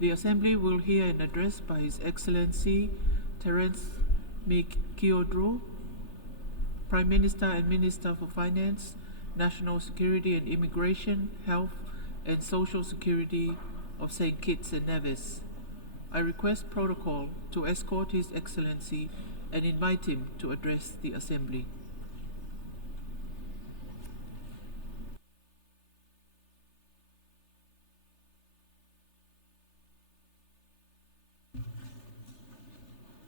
The Assembly will hear an address by His Excellency Terence McKeodro, Prime Minister and Minister for Finance, National Security and Immigration, Health and Social Security of St. Kitts and Nevis. I request protocol to escort His Excellency and invite him to address the Assembly.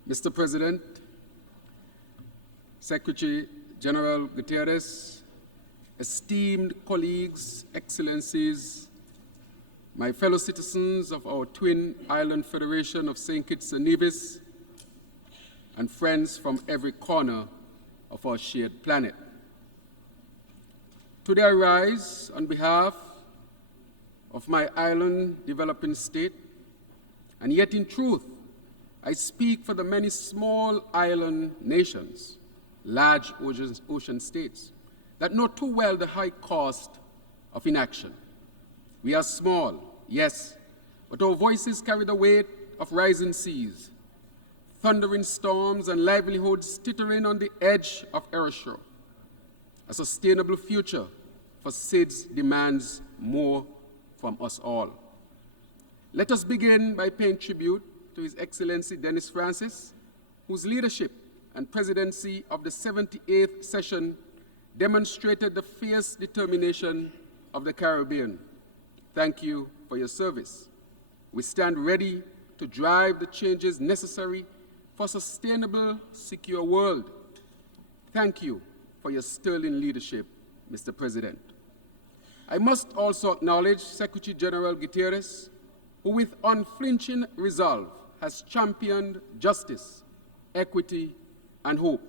Mr. President, Secretary General Guterres, esteemed colleagues, excellencies, my fellow citizens of our twin island federation of St. Kitts and Nevis, and friends from every corner of our shared planet. Today I rise on behalf of my island developing state, and yet in truth, I speak for the many small island nations, large ocean states, that know too well the high cost of inaction. We are small, yes, but our voices carry the weight of rising seas, thundering storms and livelihoods teetering on the edge of erasure. A sustainable future for SIDS demands more from us all. Let us begin by paying tribute to His Excellency Dennis Francis, whose leadership and presidency of the 78th session demonstrated the fierce determination of the Caribbean. Thank you for your service. We stand ready to drive the changes necessary for a sustainable, secure world. Thank you for your sterling leadership, Mr. President. I must also acknowledge Secretary General Guterres, who with unflinching resolve has championed justice, equity, and hope.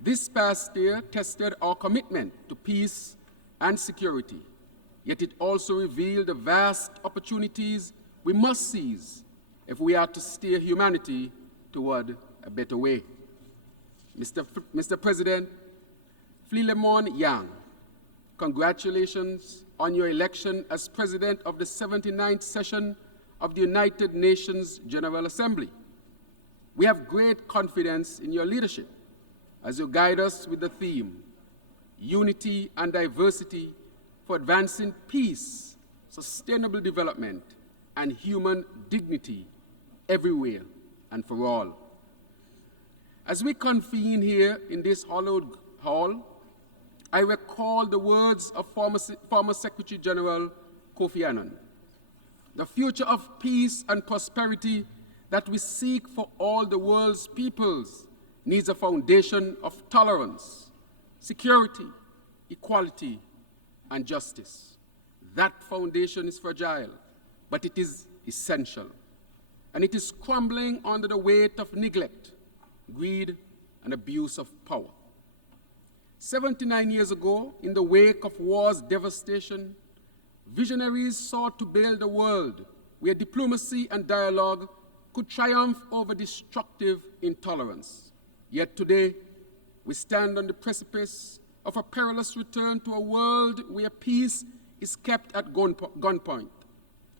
This past year tested our commitment to peace and security, yet it also revealed the vast opportunities we must seize if we are to steer humanity toward a better way. Mr. President, Philemon Yang, congratulations on your election as President of the 79th session of the United Nations General Assembly. We have great confidence in your leadership as you guide us with the theme, Unity and Diversity for Advancing Peace, Sustainable Development, and Human Dignity everywhere and for all. As we convene here in this hallowed hall, I recall the words of former Secretary General Kofi Annan. The future of peace and prosperity that we seek for all the world's peoples needs a foundation of tolerance, security, equality, and justice. That foundation is fragile, but it is essential. And it is crumbling under the weight of neglect, greed, and abuse of power. 79 years ago, in the wake of war's devastation, visionaries sought to build a world where diplomacy and dialogue could triumph over destructive intolerance. Yet today, we stand on the precipice of a perilous return to a world where peace is kept at gunpoint,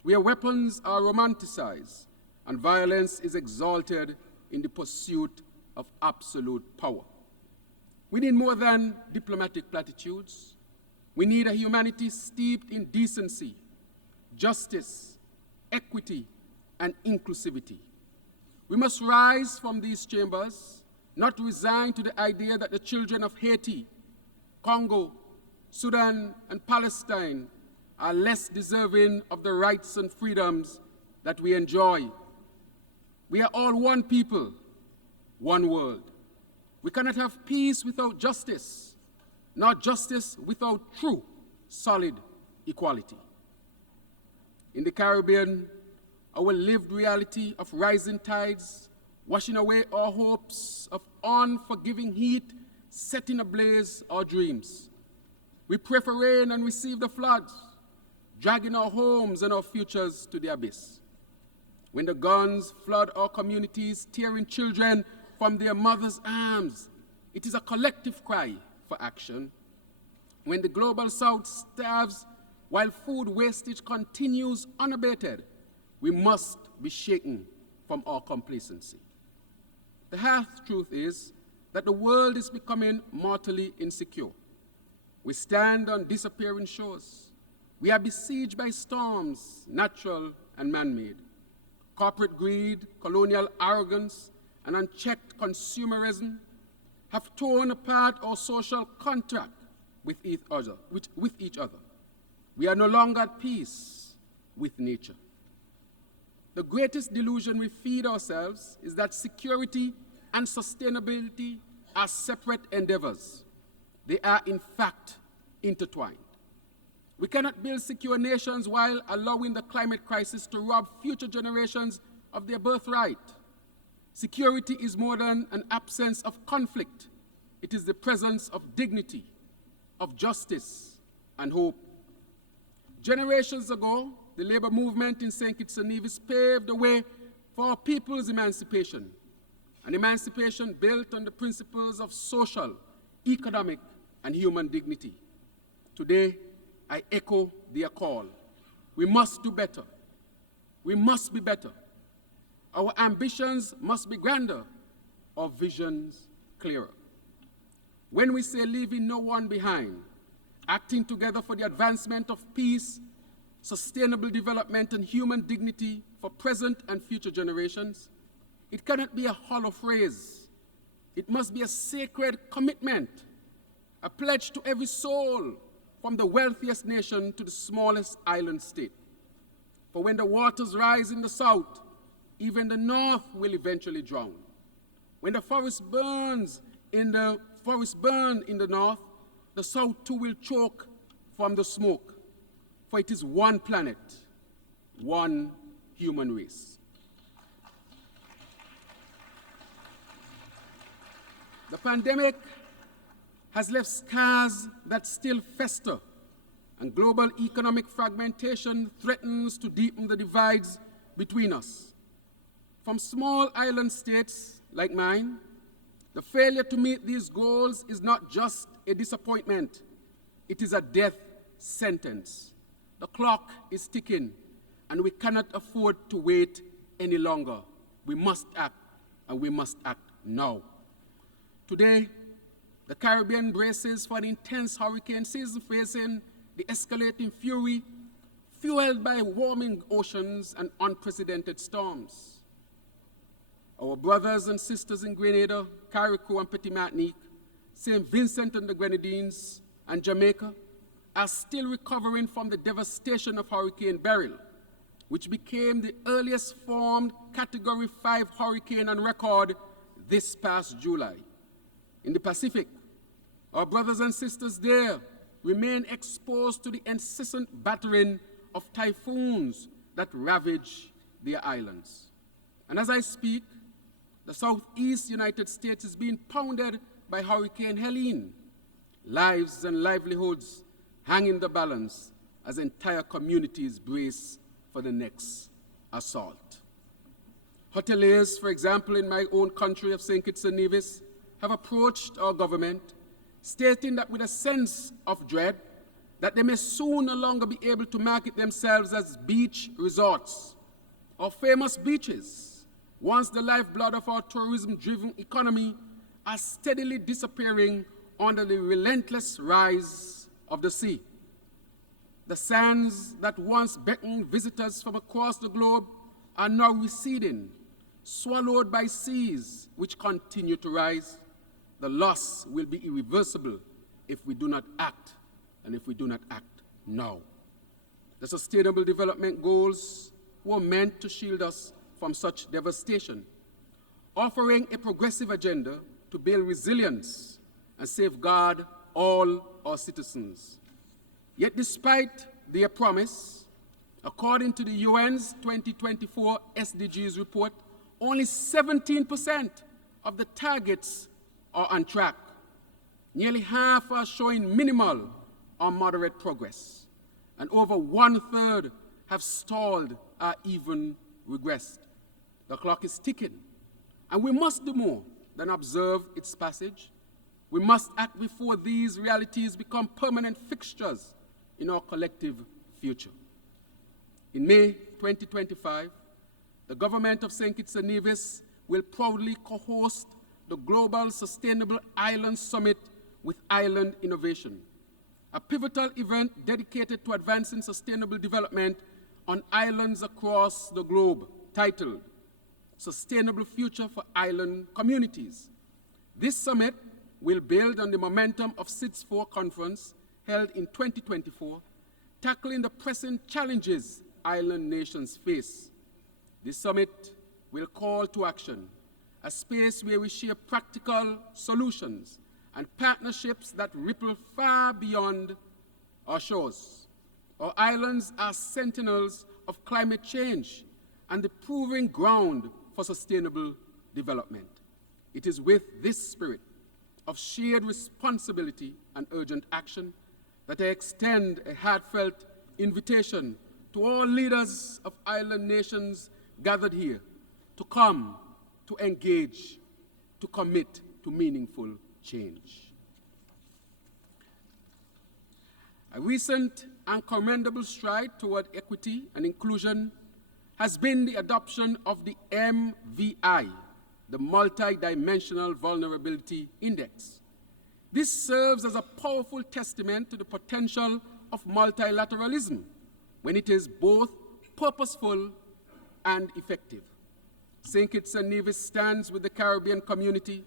where weapons are romanticized and violence is exalted in the pursuit of absolute power. We need more than diplomatic platitudes. We need a humanity steeped in decency, justice, equity, and inclusivity. We must rise from these chambers, not resigned to the idea that the children of Haiti, Congo, Sudan, and Palestine are less deserving of the rights and freedoms that we enjoy. We are all one people, one world. We cannot have peace without justice, nor justice without true, solid equality. In the Caribbean, our lived reality of rising tides, washing away our hopes of unforgiving heat, setting ablaze our dreams. We pray for rain and receive the floods, dragging our homes and our futures to the abyss. When the guns flood our communities, tearing children from their mothers' arms, it is a collective cry for action. When the global south starves while food wastage continues unabated, we must be shaken from our complacency. The harsh truth is that the world is becoming mortally insecure. We stand on disappearing shores. We are besieged by storms, natural and man-made. Corporate greed, colonial arrogance, and unchecked consumerism have torn apart our social contract with each other. We are no longer at peace with nature. The greatest delusion we feed ourselves is that security and sustainability are separate endeavors. They are, in fact, intertwined. We cannot build secure nations while allowing the climate crisis to rob future generations of their birthright. Security is more than an absence of conflict. It is the presence of dignity, of justice, and hope. Generations ago, the labor movement in St. Kitts and Nevis paved the way for our people's emancipation, an emancipation built on the principles of social, economic, and human dignity. Today, I echo their call. We must do better. We must be better. Our ambitions must be grander, our visions clearer. When we say leaving no one behind, acting together for the advancement of peace, sustainable development, and human dignity for present and future generations, it cannot be a hollow phrase. It must be a sacred commitment, a pledge to every soul, from the wealthiest nation to the smallest island state. For when the waters rise in the south, even the north will eventually drown. When the forest burns in the north, the south too will choke from the smoke. For it is one planet, one human race. The pandemic has left scars that still fester, and global economic fragmentation threatens to deepen the divides between us. From small island states like mine, the failure to meet these goals is not just a disappointment, it is a death sentence. The clock is ticking, and we cannot afford to wait any longer. We must act, and we must act now. Today, the Caribbean braces for an intense hurricane season, facing the escalating fury fueled by warming oceans and unprecedented storms. Our brothers and sisters in Grenada, Carriacou, and Petit Martinique, St. Vincent and the Grenadines, and Jamaica are still recovering from the devastation of Hurricane Beryl, which became the earliest formed Category 5 hurricane on record this past July. In the Pacific, our brothers and sisters there remain exposed to the incessant battering of typhoons that ravage their islands. And as I speak, the southeast United States is being pounded by Hurricane Helene. Lives and livelihoods hang in the balance as entire communities brace for the next assault. Hoteliers, for example, in my own country of St. Kitts and Nevis, have approached our government, stating that with a sense of dread, that they may soon no longer be able to market themselves as beach resorts or famous beaches, once the lifeblood of our tourism-driven economy are steadily disappearing under the relentless rise of the sea. The sands that once beckoned visitors from across the globe are now receding, swallowed by seas which continue to rise. The loss will be irreversible if we do not act, and if we do not act now. The Sustainable Development Goals were meant to shield us from such devastation, offering a progressive agenda to build resilience and safeguard all our citizens. Yet despite their promise, according to the UN's 2024 SDGs report, only 17% of the targets are on track. Nearly half are showing minimal or moderate progress, and over 1/3 have stalled or even regressed. The clock is ticking, and we must do more than observe its passage. We must act before these realities become permanent fixtures in our collective future. In May 2025, the government of St. Kitts and Nevis will proudly co-host the Global Sustainable Island Summit with Island Innovation, a pivotal event dedicated to advancing sustainable development on islands across the globe, titled Sustainable Future for Island Communities. This summit will build on the momentum of SIDS 4 conference held in 2024, tackling the pressing challenges island nations face. This summit will call to action, a space where we share practical solutions and partnerships that ripple far beyond our shores. Our islands are sentinels of climate change and the proving ground for sustainable development. It is with this spirit of shared responsibility and urgent action that I extend a heartfelt invitation to all leaders of island nations gathered here to come, to engage, to commit to meaningful change. A recent and commendable stride toward equity and inclusion has been the adoption of the MVI, the Multidimensional Vulnerability Index. This serves as a powerful testament to the potential of multilateralism when it is both purposeful and effective. St. Kitts and Nevis stands with the Caribbean community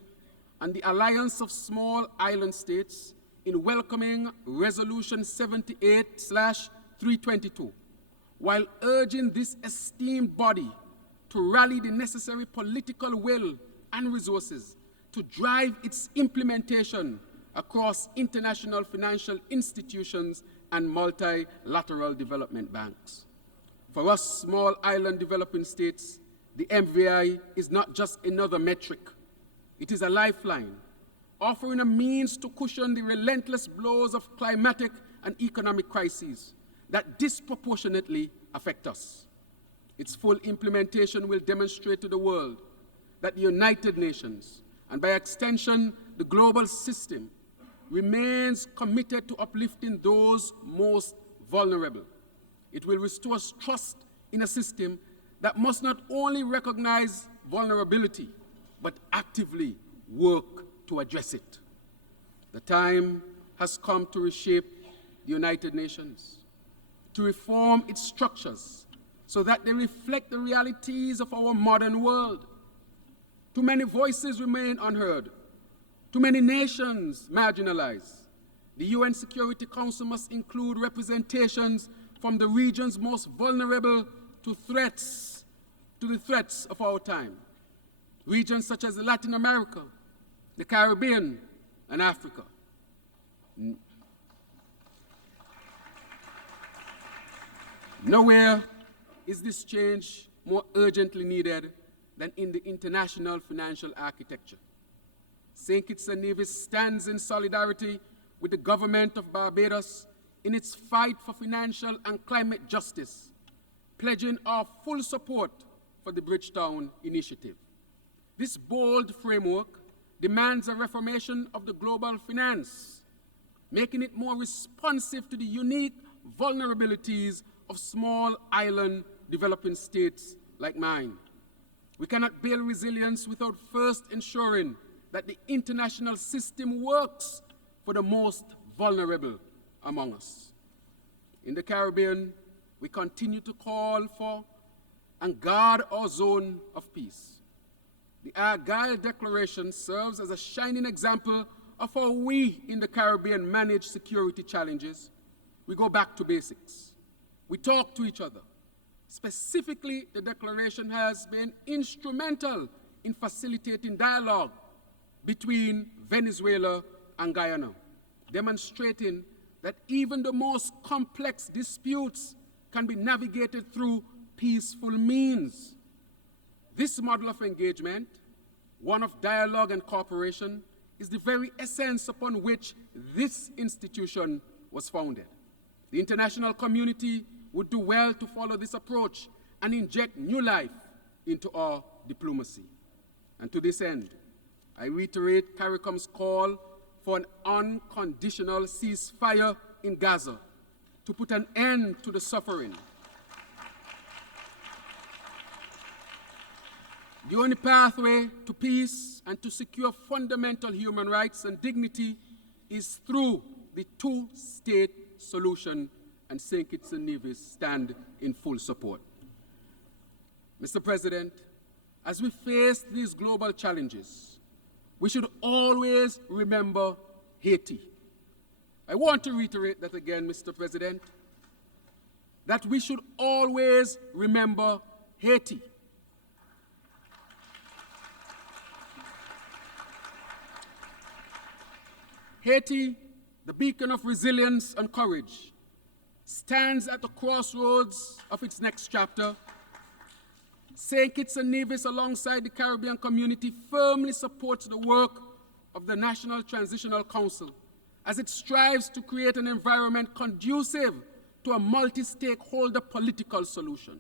and the Alliance of Small Island States in welcoming Resolution 78/322, while urging this esteemed body to rally the necessary political will and resources to drive its implementation across international financial institutions and multilateral development banks. For us small island developing states, the MVI is not just another metric. It is a lifeline, offering a means to cushion the relentless blows of climatic and economic crises that disproportionately affect us. Its full implementation will demonstrate to the world that the United Nations, and by extension, the global system, remains committed to uplifting those most vulnerable. It will restore trust in a system that must not only recognize vulnerability, but actively work to address it. The time has come to reshape the United Nations, to reform its structures so that they reflect the realities of our modern world. Too many voices remain unheard. Too many nations marginalized. The UN Security Council must include representations from the regions most vulnerable to the threats of our time. Regions such as Latin America, the Caribbean, and Africa. Nowhere is this change more urgently needed than in the international financial architecture. St. Kitts and Nevis stands in solidarity with the government of Barbados in its fight for financial and climate justice, pledging our full support for the Bridgetown Initiative. This bold framework demands a reformation of the global finance, making it more responsive to the unique vulnerabilities of small island developing states like mine. We cannot build resilience without first ensuring that the international system works for the most vulnerable among us. In the Caribbean, we continue to call for and guard our zone of peace. The Argyle Declaration serves as a shining example of how we in the Caribbean manage security challenges. We go back to basics. We talk to each other. Specifically, the Declaration has been instrumental in facilitating dialogue between Venezuela and Guyana, demonstrating that even the most complex disputes can be navigated through peaceful means. This model of engagement, one of dialogue and cooperation, is the very essence upon which this institution was founded. The international community would do well to follow this approach and inject new life into our diplomacy. And to this end, I reiterate CARICOM's call for an unconditional ceasefire in Gaza to put an end to the suffering The only pathway to peace and to secure fundamental human rights and dignity is through the two-state solution, and St. Kitts and Nevis stand in full support. Mr. President, as we face these global challenges, we should always remember Haiti. I want to reiterate that again, Mr. President, that we should always remember Haiti. Haiti, the beacon of resilience and courage, stands at the crossroads of its next chapter. St. Kitts and Nevis, alongside the Caribbean community, firmly supports the work of the National Transitional Council as it strives to create an environment conducive to a multi-stakeholder political solution.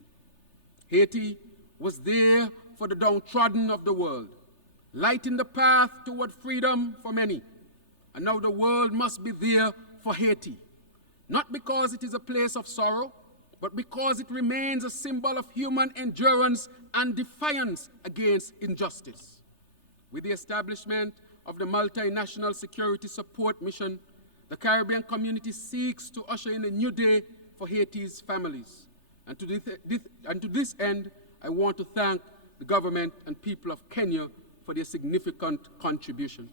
Haiti was there for the downtrodden of the world, lighting the path toward freedom for many. And now the world must be there for Haiti, not because it is a place of sorrow, but because it remains a symbol of human endurance and defiance against injustice. With the establishment of the Multinational Security Support Mission, the Caribbean community seeks to usher in a new day for Haiti's families. And to this end, I want to thank the government and people of Kenya for their significant contribution.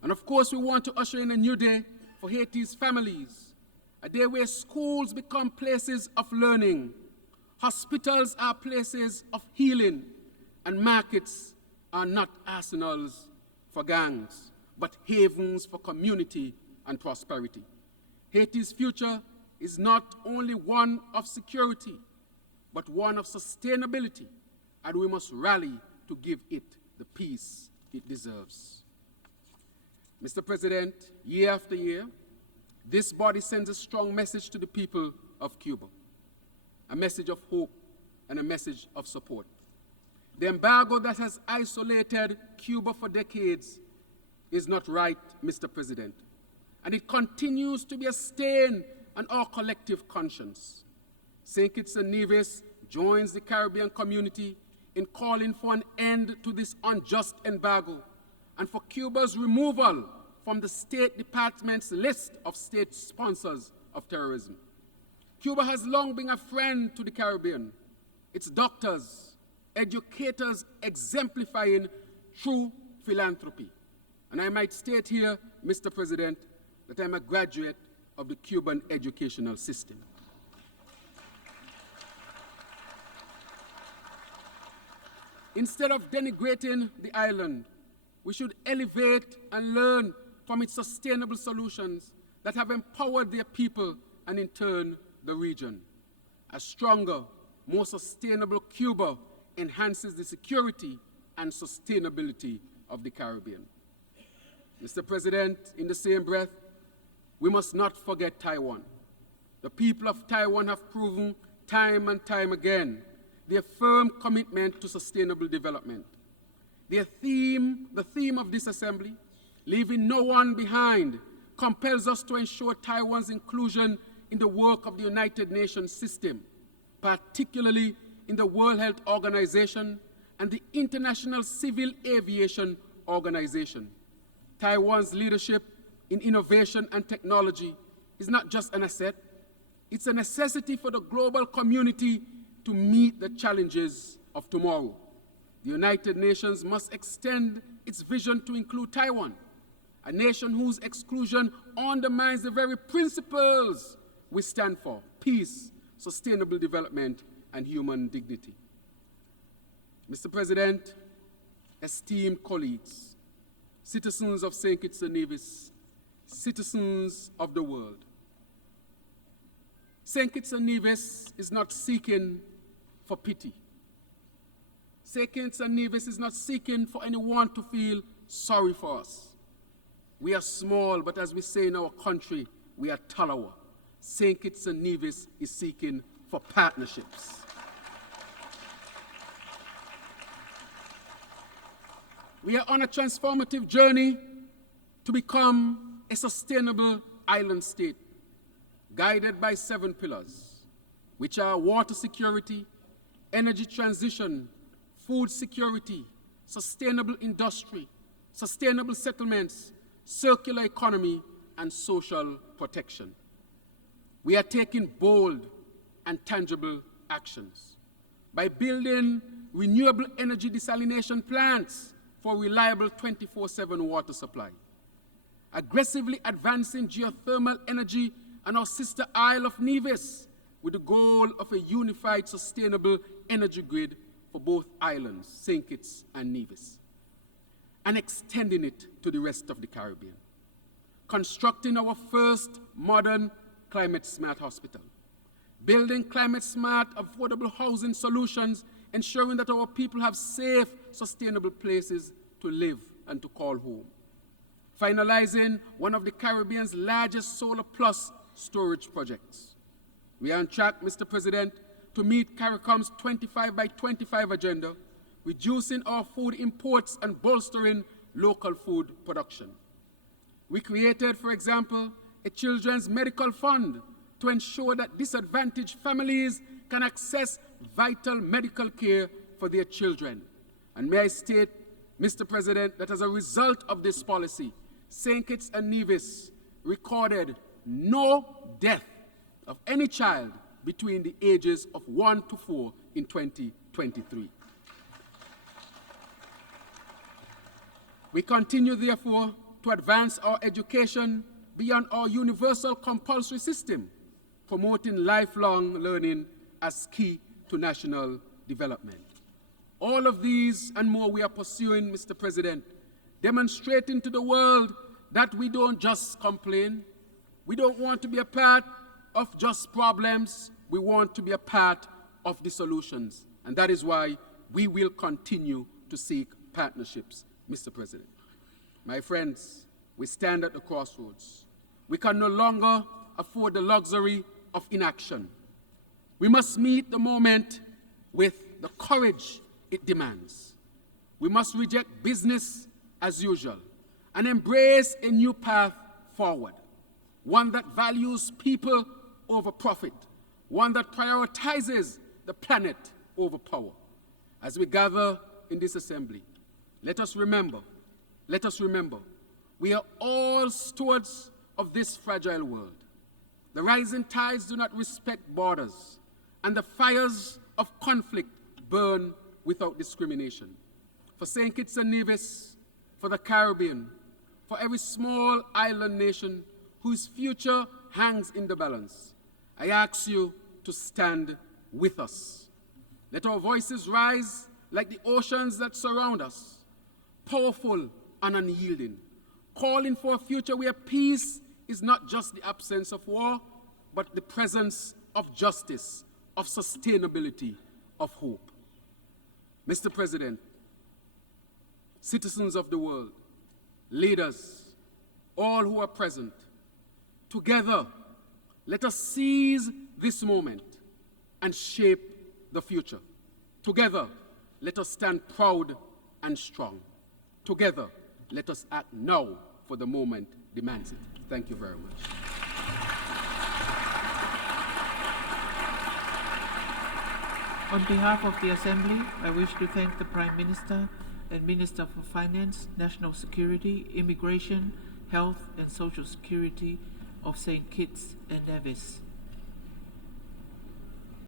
And of course, we want to usher in a new day for Haiti's families, a day where schools become places of learning, hospitals are places of healing, and markets are not arsenals for gangs, but havens for community and prosperity. Haiti's future is not only one of security, but one of sustainability, and we must rally to give it the peace it deserves. Mr. President, year after year, this body sends a strong message to the people of Cuba, a message of hope and a message of support. The embargo that has isolated Cuba for decades is not right, Mr. President, and it continues to be a stain on our collective conscience. St. Kitts and Nevis joins the Caribbean community in calling for an end to this unjust embargo and for Cuba's removal from the State Department's list of state sponsors of terrorism. Cuba has long been a friend to the Caribbean, its doctors, educators exemplifying true philanthropy. And I might state here, Mr. President, that I'm a graduate of the Cuban educational system. Instead of denigrating the island, we should elevate and learn from its sustainable solutions that have empowered their people and in turn the region. A stronger, more sustainable Cuba enhances the security and sustainability of the Caribbean. Mr. President, in the same breath, we must not forget Taiwan. The people of Taiwan have proven time and time again their firm commitment to sustainable development. The theme of this assembly, leaving no one behind, compels us to ensure Taiwan's inclusion in the work of the United Nations system, particularly in the World Health Organization and the International Civil Aviation Organization. Taiwan's leadership in innovation and technology is not just an asset, it's a necessity for the global community to meet the challenges of tomorrow. The United Nations must extend its vision to include Taiwan, a nation whose exclusion undermines the very principles we stand for: peace, sustainable development, and human dignity. Mr. President, esteemed colleagues, citizens of St. Kitts and Nevis, citizens of the world, St. Kitts and Nevis is not seeking for pity. St. Kitts and Nevis is not seeking for anyone to feel sorry for us. We are small, but as we say in our country, we are Talawa. St. Kitts and Nevis is seeking for partnerships. We are on a transformative journey to become a sustainable island state, guided by 7 pillars: which are water security, energy transition, food security, sustainable industry, sustainable settlements, circular economy, and social protection. We are taking bold and tangible actions by building renewable energy desalination plants for reliable 24/7 water supply, aggressively advancing geothermal energy on our sister isle of Nevis with the goal of a unified sustainable energy grid for both islands, St. Kitts and Nevis, and extending it to the rest of the Caribbean, constructing our first modern climate-smart hospital, building climate-smart, affordable housing solutions, ensuring that our people have safe, sustainable places to live and to call home, finalizing one of the Caribbean's largest solar plus storage projects. We are on track, Mr. President, to meet CARICOM's 25 by 25 agenda, reducing our food imports and bolstering local food production. We created, for example, a children's medical fund to ensure that disadvantaged families can access vital medical care for their children. And may I state, Mr. President, that as a result of this policy, St. Kitts and Nevis recorded no death of any child between the ages of 1 to 4 in 2023. We continue, therefore, to advance our education beyond our universal compulsory system, promoting lifelong learning as key to national development. All of these and more we are pursuing, Mr. President, demonstrating to the world that we don't just complain. We don't want to be a part of just problems. We want to be a part of the solutions. And that is why we will continue to seek partnerships, Mr. President. My friends, we stand at the crossroads. We can no longer afford the luxury of inaction. We must meet the moment with the courage it demands. We must reject business as usual and embrace a new path forward, one that values people over profit, one that prioritizes the planet over power. As we gather in this assembly, let us remember, we are all stewards of this fragile world. The rising tides do not respect borders, and the fires of conflict burn without discrimination. For St. Kitts and Nevis, for the Caribbean, for every small island nation whose future hangs in the balance, I ask you to stand with us. Let our voices rise like the oceans that surround us, powerful and unyielding, calling for a future where peace is not just the absence of war, but the presence of justice, of sustainability, of hope. Mr. President, citizens of the world, leaders, all who are present, together, let us seize this moment and shape the future. Together, let us stand proud and strong. Together, let us act now, for the moment demands it. Thank you very much. On behalf of the Assembly, I wish to thank the Prime Minister and Minister for Finance, National Security, Immigration, Health and Social Security of St. Kitts and Nevis.